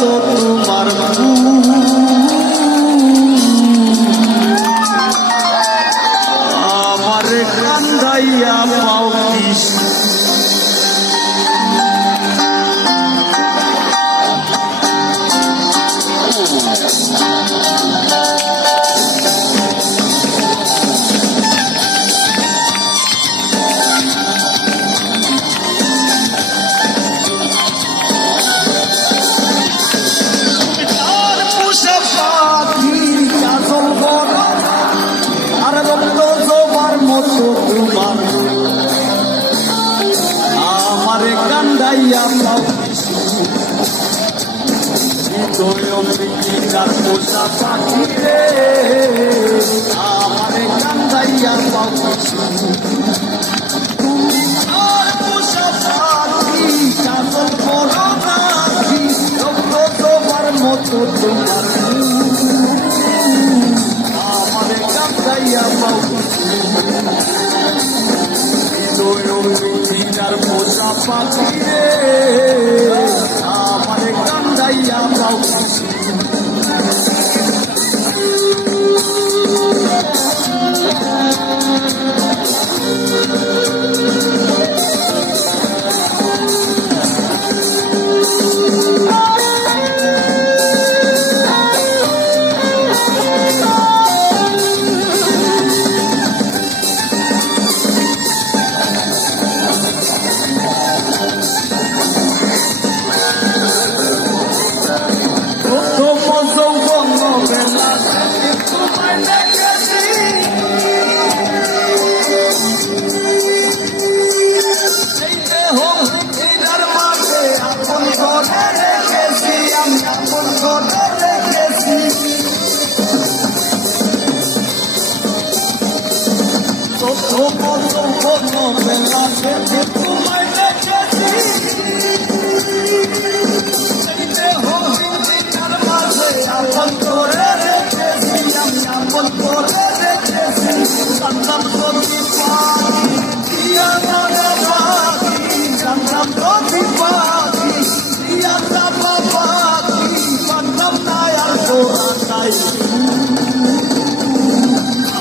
মতো তোমার আমারে কান্দাইয়া পাও কৃষ্ণ আমারে কান্দাইয়া পাও যার পোষা পাখি রে আমারে কান্দাইয়া পাও পোষা পাখি কাজল বড় নাকি তোমার মতো তোমার আমারে কান্দাইয়া পাও যার পোষা পাখি রে আমারে কান্দাইয়া পাও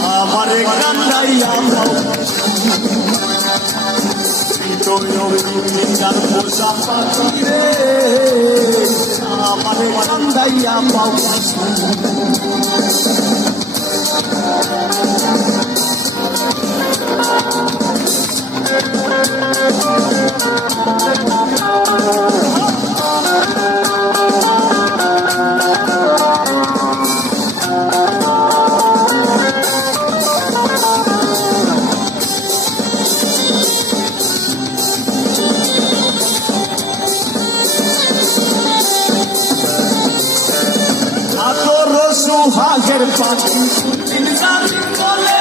আমারে কান্দাইয়া পাও যার পোষা পাখি রে আমারে কান্দাইয়া পাও সুহাগের পাখি বলে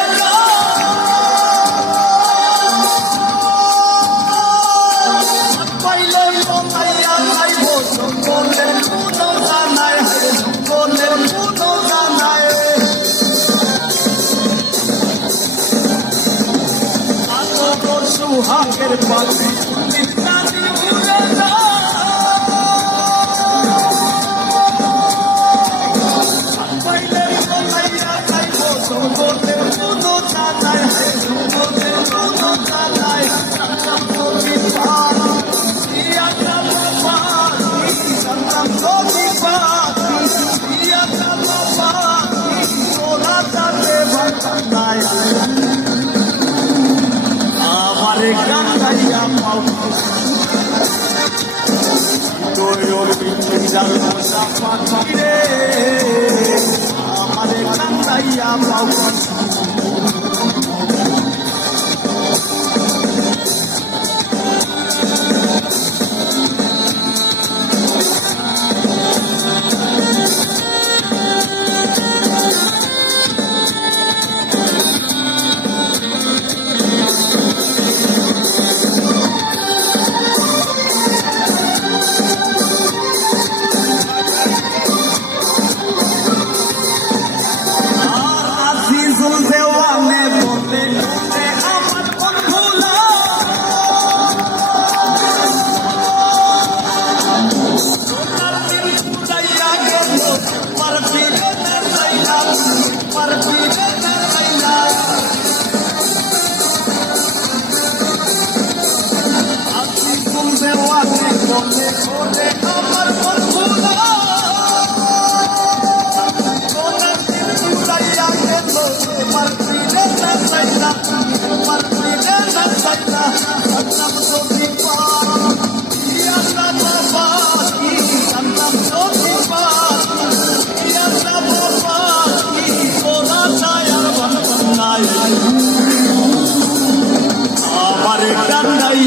পাইলে যাইব জঙ্গলের কোনো জানায় জঙ্গলের কোনো জানায় সুহাগের পাখি আমারে কান্দাইয়া পাও যার পোষা পাখি রে আমারে কান্দাইয়া পাও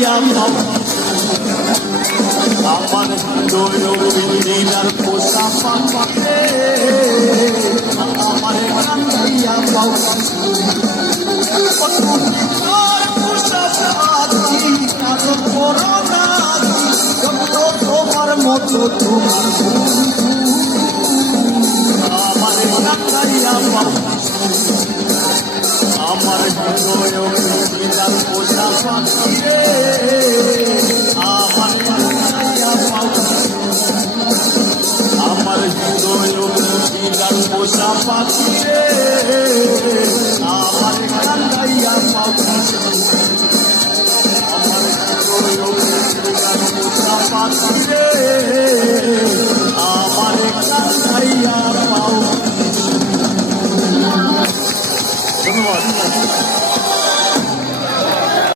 কান্দাইয়া পাও আমার হৃদয় বিন্দিরার পোষা পাখি আমার কান্দাইয়া পাও তোমার মতো তোমার আমার কান্দাইয়া পাও আমার হৃদয় বিন্দিরার পোষা পাখি আমার কান্দাইয়া পাও আমার হৃদয় বিন্দিরার পোষা পাখি আমার কান্দাইয়া পাও আমার হৃদয় বিন্দিরার পোষা পাখি